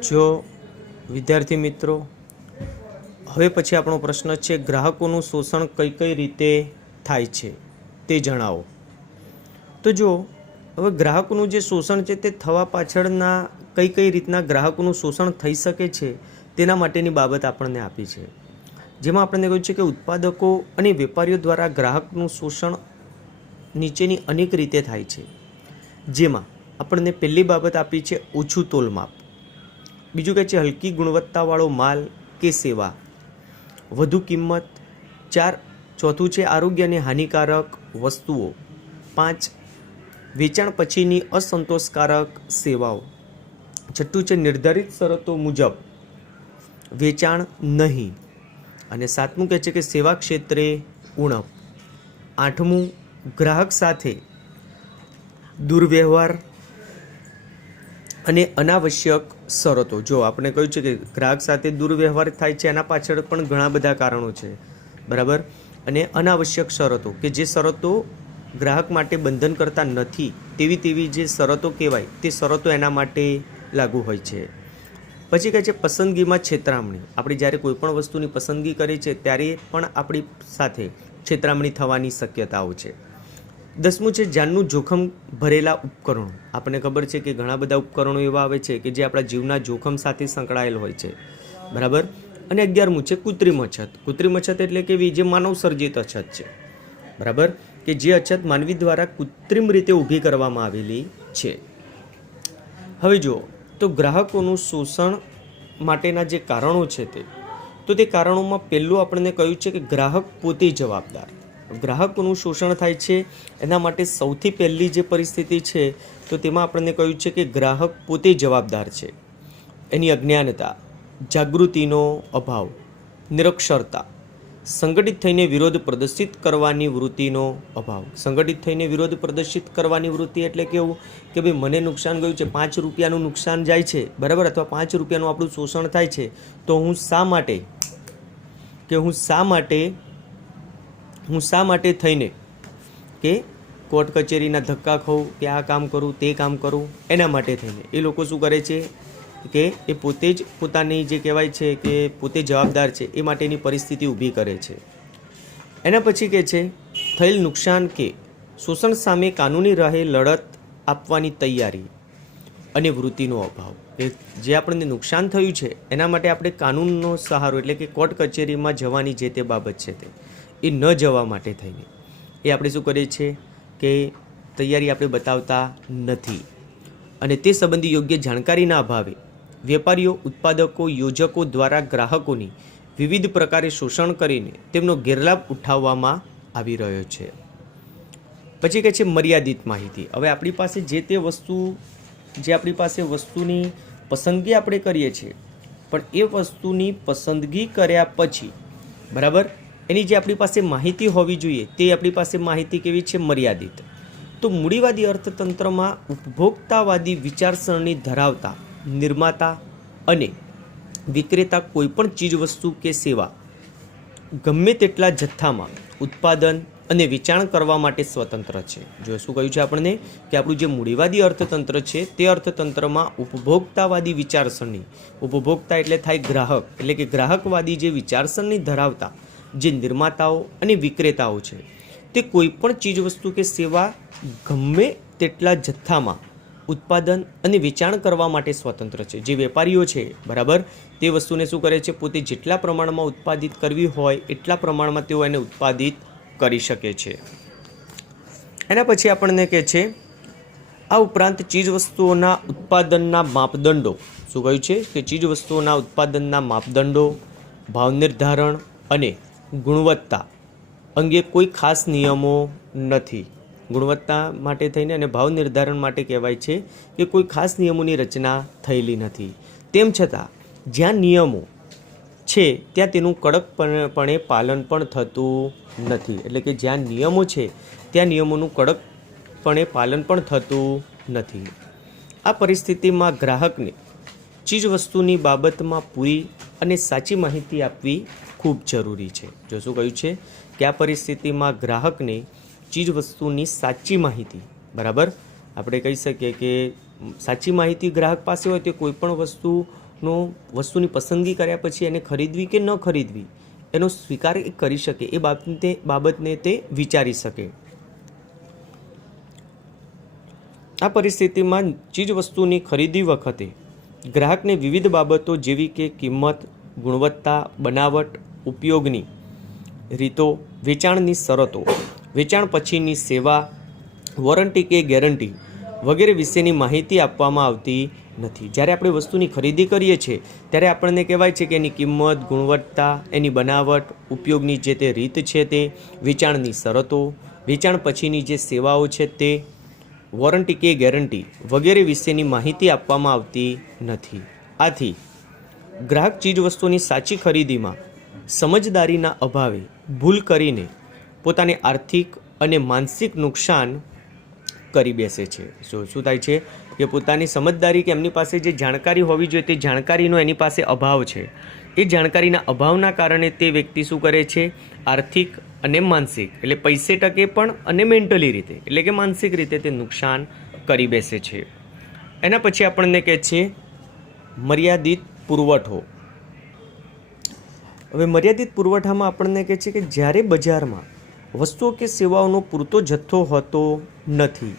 જો વિદ્યાર્થી મિત્રો, હવે પછી આપણો પ્રશ્ન છે, ગ્રાહકોનું શોષણ કઈ કઈ રીતે થાય છે તે જણાવો. તો જો હવે ગ્રાહકોનું જે શોષણ છે તે થવા પાછળના કઈ કઈ રીતના ગ્રાહકોનું શોષણ થઈ શકે છે તેના માટેની બાબત આપણને આપી છે, જેમાં આપણને કહ્યું છે કે ઉત્પાદકો અને વેપારીઓ દ્વારા ગ્રાહકનું શોષણ નીચેની અનેક રીતે થાય છે. જેમાં આપણને પહેલી બાબત આપી છે ઓછું તોલમાપ, બીજું કહે છે હલકી ગુણવત્તાવાળો માલ કે સેવા, વધુ કિંમત, ચોથું છે આરોગ્ય અને હાનિકારક વસ્તુઓ, 5 વેચાણ પછીની અસંતોષકારક સેવાઓ, છઠ્ઠું છે નિર્ધારિત શરતો મુજબ વેચાણ નહીં, અને 7મું કહે છે કે સેવા ક્ષેત્રે ઉણપ, 8મું ગ્રાહક સાથે દુર્વ્યવહાર અને અનાવશ્યક શરતો. જો આપણે કહ્યું છે કે ગ્રાહક સાથે દુર્વ્યવહાર થાય છે, એના પાછળ પણ ઘણા બધા કારણો છે, બરાબર. અને અનાવશ્યક શરતો કે જે શરતો ગ્રાહક માટે બંધન કરતા નથી, તેવી જે શરતો કહેવાય તે શરતો એના માટે લાગુ હોય છે. પછી કહે છે પસંદગીમાં છેતરામણી, આપણે જ્યારે કોઈ પણ વસ્તુની પસંદગી કરીએ છીએ ત્યારે પણ આપણી સાથે છેતરામણી થવાની શક્યતાઓ છે. 10મું છે જાનનું જોખમ ભરેલા ઉપકરણો, આપણને ખબર છે કે ઘણા બધા ઉપકરણો એવા આવે છે કે જે આપણા જીવના જોખમ સાથે સંકળાયેલ હોય છે, બરાબર. અને 11મું છે કૃત્રિમ અછત. કૃત્રિમ અછત એટલે કેવી, જે માનવ સર્જિત અછત છે, બરાબર, કે જે અછત માનવી દ્વારા કૃત્રિમ રીતે ઊભી કરવામાં આવેલી છે. હવે જુઓ તો ગ્રાહકોનું શોષણ માટેના જે કારણો છે તે કારણોમાં પહેલું આપણને કહ્યું છે કે ગ્રાહક પોતે જવાબદાર. ગ્રાહકોનું શોષણ થાય છે એના માટે સૌથી પહેલી જે પરિસ્થિતિ છે તો તેમાં આપણને કહ્યું છે કે ગ્રાહક પોતે જવાબદાર છે. એની અજ્ઞાનતા, જાગૃતિનો અભાવ, નિરક્ષરતા, સંગઠિત થઈને વિરોધ પ્રદર્શિત કરવાની વૃત્તિનો અભાવ. સંગઠિત થઈને વિરોધ પ્રદર્શિત કરવાની વૃત્તિ એટલે કેવું કે ભાઈ મને નુકસાન ગયું છે, 5 રૂપિયાનું નુકસાન જાય છે, બરાબર, અથવા 5 રૂપિયાનું આપણું શોષણ થાય છે, તો હું શા માટે થઈને કે કોર્ટ કચેરીના ધક્કા ખાઉં, કે આ કામ કરું તે કામ કરું, એના માટે થઈને એ લોકો શું કરે છે કે એ પોતે જ પોતાની જે કહેવાય છે કે પોતે જવાબદાર છે એ માટેની પરિસ્થિતિ ઊભી કરે છે. એના પછી કહે છે થયેલ નુકસાન કે શોષણ સામે કાનૂની રાહે લડત આપવાની તૈયારી અને વૃત્તિનો અભાવ. જે આપણને નુકસાન થયું છે એના માટે આપણે કાનૂનનો સહારો એટલે કે કોર્ટ કચેરીમાં જવાની જે તે બાબત છે તે એ ન જવા માટે થઈને એ આપણે શું કરીએ છીએ કે તૈયારી આપણે બતાવતા નથી. અને તે સંબંધી યોગ્ય જાણકારીના અભાવે વેપારીઓ, ઉત્પાદકો, યોજકો દ્વારા ગ્રાહકોની વિવિધ પ્રકારે શોષણ કરીને તેમનો ગેરલાભ ઉઠાવવામાં આવી રહ્યો છે. પછી કહે છે મર્યાદિત માહિતી. હવે આપણી પાસે આપણી પાસે વસ્તુની પસંદગી આપણે કરીએ છીએ, પણ એ વસ્તુની પસંદગી કર્યા પછી, બરાબર, એની જે આપણી પાસે માહિતી હોવી જોઈએ તે આપણી પાસે માહિતી કેવી છે, મર્યાદિત. તો મૂડીવાદી અર્થતંત્રમાં ઉપભોક્તાવાદી વિચારસરણી ધરાવતા નિર્માતા અને વિક્રેતા કોઈપણ ચીજવસ્તુ કે સેવા ગમે તેટલા જથ્થામાં ઉત્પાદન અને વેચાણ કરવા માટે સ્વતંત્ર છે. જો શું કહ્યું છે આપણને કે આપણું જે મૂડીવાદી અર્થતંત્ર છે તે અર્થતંત્રમાં ઉપભોક્તાવાદી વિચારસરણી, ઉપભોક્તા એટલે થાય ગ્રાહક, એટલે કે ગ્રાહકવાદી જે વિચારસરણી ધરાવતા જે નિર્માતાઓ અને વિક્રેતાઓ છે તે કોઈપણ ચીજવસ્તુ કે સેવા ગમે તેટલા જથ્થામાં ઉત્પાદન અને વેચાણ કરવા માટે સ્વતંત્ર છે. જે વેપારીઓ છે, બરાબર, તે વસ્તુને શું કરે છે, પોતે જેટલા પ્રમાણમાં ઉત્પાદિત કરવી હોય એટલા પ્રમાણમાં તેઓ એને ઉત્પાદિત કરી શકે છે. એના પછી આપણને કહે છે આ ઉપરાંત ચીજવસ્તુઓના ઉત્પાદનના માપદંડો, શું કહ્યું છે કે ચીજવસ્તુઓના ઉત્પાદનના માપદંડો, ભાવ નિર્ધારણ અને ગુણવત્તા અંગે કોઈ ખાસ નિયમો નથી. ગુણવત્તા માટે થઈને અને ભાવ નિર્ધારણ માટે કહેવાય છે કે કોઈ ખાસ નિયમોની રચના થયેલી નથી. તેમ છતાં જ્યાં નિયમો છે ત્યાં તેનું કડકપણે પાલન પણ થતું નથી. એટલે કે જ્યાં નિયમો છે ત્યાં નિયમોનું કડકપણે પાલન પણ થતું નથી. આ પરિસ્થિતિમાં ગ્રાહકને ચીજવસ્તુની બાબતમાં પૂરી અને સાચી માહિતી આપવી ખૂબ જરૂરી છે. જો શું કહ્યું છે કે આ પરિસ્થિતિમાં ગ્રાહકને ચીજવસ્તુની સાચી માહિતી, બરાબર, આપણે કહી શકીએ કે સાચી માહિતી ગ્રાહક પાસે હોય તો કોઈ પણ વસ્તુ ગ્રાહકનો વસ્તુની પસંદગી કર્યા પછી એને ખરીદવી કે ન ખરીદવી એનો સ્વીકાર એ કરી શકે, એ બાબતને તે વિચારી શકે. આ પરિસ્થિતિમાં ચીજ વસ્તુની ખરીદી વખતે ગ્રાહકને વિવિધ બાબતો જેવી કે કિંમત, ગુણવત્તા, બનાવટ, ઉપયોગની રીતો, વેચાણની શરતો, વેચાણ પછીની સેવા, વોરંટી કે ગેરંટી વગેરે વિશેની માહિતી આપવામાં આવતી નથી. જ્યારે આપણે વસ્તુની ખરીદી કરીએ છીએ ત્યારે આપણને કહેવાય છે કે એની કિંમત, ગુણવત્તા, એની બનાવટ, ઉપયોગની જે તે રીત છે તે, વેચાણની શરતો, વેચાણ પછીની જે સેવાઓ છે તે, વોરંટી કે ગેરંટી વગેરે વિશેની માહિતી આપવામાં આવતી નથી. આથી ગ્રાહક ચીજવસ્તુની સાચી ખરીદીમાં સમજદારીના અભાવે ભૂલ કરીને પોતાને આર્થિક અને માનસિક નુકસાન કરી બેસે છે. શું થાય છે કે પોતાની સમજદારી કે એમની પાસે જે જાણકારી હોવી જોઈએ તે જાણકારીનો એની પાસે અભાવ છે. એ જાણકારીના અભાવના કારણે તે વ્યક્તિ શું કરે છે, આર્થિક અને માનસિક એટલે પૈસે ટકે પણ અને મેન્ટલી રીતે એટલે કે માનસિક રીતે તે નુકસાન કરી બેસે છે. એના પછી આપણને કહે છે મર્યાદિત પુરવઠો. હવે મર્યાદિત પુરવઠામાં આપણને કહે છે કે જ્યારે બજારમાં વસ્તુઓ કે સેવાઓનો પૂરતો જથ્થો હોતો નથી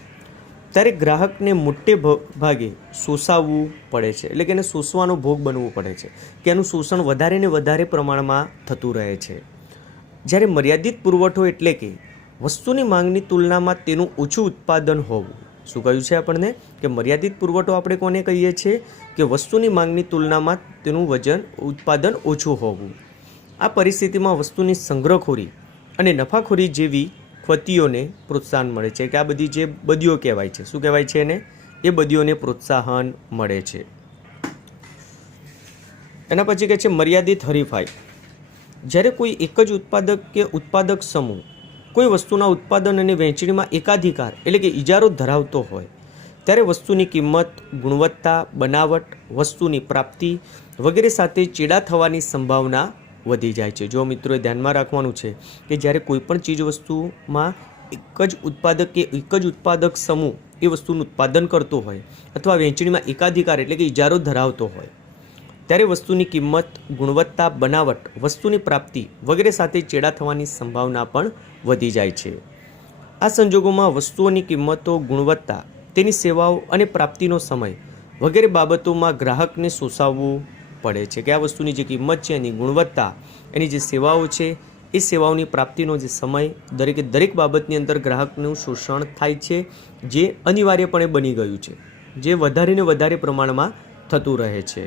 ત્યારે ગ્રાહકને મોટે ભાગે શોષાવવું પડે છે, એટલે કે એને શોષવાનો ભોગ બનવું પડે છે કે એનું શોષણ વધારે ને વધારે પ્રમાણમાં થતું રહે છે. જ્યારે મર્યાદિત પુરવઠો એટલે કે વસ્તુની માંગની તુલનામાં તેનું ઓછું ઉત્પાદન હોવું. શું કહ્યું છે આપણને કે મર્યાદિત પુરવઠો આપણે કોને કહીએ છીએ કે વસ્તુની માંગની તુલનામાં તેનું ઉત્પાદન ઓછું હોવું. આ પરિસ્થિતિમાં વસ્તુની સંગ્રહખોરી અને નફાખોરી જેવી ખતીઓને પ્રોત્સાહન મળે છે કે આ બધી જે બદીઓ કહેવાય છે, શું કહેવાય છે એને, એ બદીઓને પ્રોત્સાહન મળે છે. એના પછી કહે છે મર્યાદિત હરીફાઈ. જ્યારે કોઈ એક જ ઉત્પાદક કે ઉત્પાદક સમૂહ કોઈ વસ્તુના ઉત્પાદન અને વહેંચણીમાં એકાધિકાર એટલે કે ઇજારો ધરાવતો હોય ત્યારે વસ્તુની કિંમત, ગુણવત્તા, બનાવટ, વસ્તુની પ્રાપ્તિ વગેરે સાથે ચેડા થવાની સંભાવના વધી જાય છે. જો મિત્રોએ ધ્યાનમાં રાખવાનું છે કે જ્યારે કોઈ પણ ચીજ વસ્તુમાં એક જ ઉત્પાદક કે એક જ ઉત્પાદક સમૂહ એ વસ્તુનું ઉત્પાદન કરતો હોય અથવા વહેંચણીમાં એકાધિકાર એટલે કે ઇજારો ધરાવતો હોય ત્યારે વસ્તુની કિંમત, ગુણવત્તા, બનાવટ, વસ્તુની પ્રાપ્તિ વગેરે સાથે ચેડા થવાની સંભાવના પણ વધી જાય છે. આ સંજોગોમાં વસ્તુઓની કિંમતો, ગુણવત્તા, તેની સેવાઓ અને પ્રાપ્તિનો સમય વગેરે બાબતોમાં ગ્રાહકને શોષાવવું પડે છે કે આ વસ્તુની જે કિંમત છે, એની ગુણવત્તા, એની જે સેવાઓ છે, એ સેવાઓની પ્રાપ્તિનો જે સમય, દરેક બાબતની અંદર ગ્રાહકનું શોષણ થાય છે જે અનિવાર્યપણે બની ગયું છે, જે વધારે ને વધારે પ્રમાણમાં થતું રહે છે.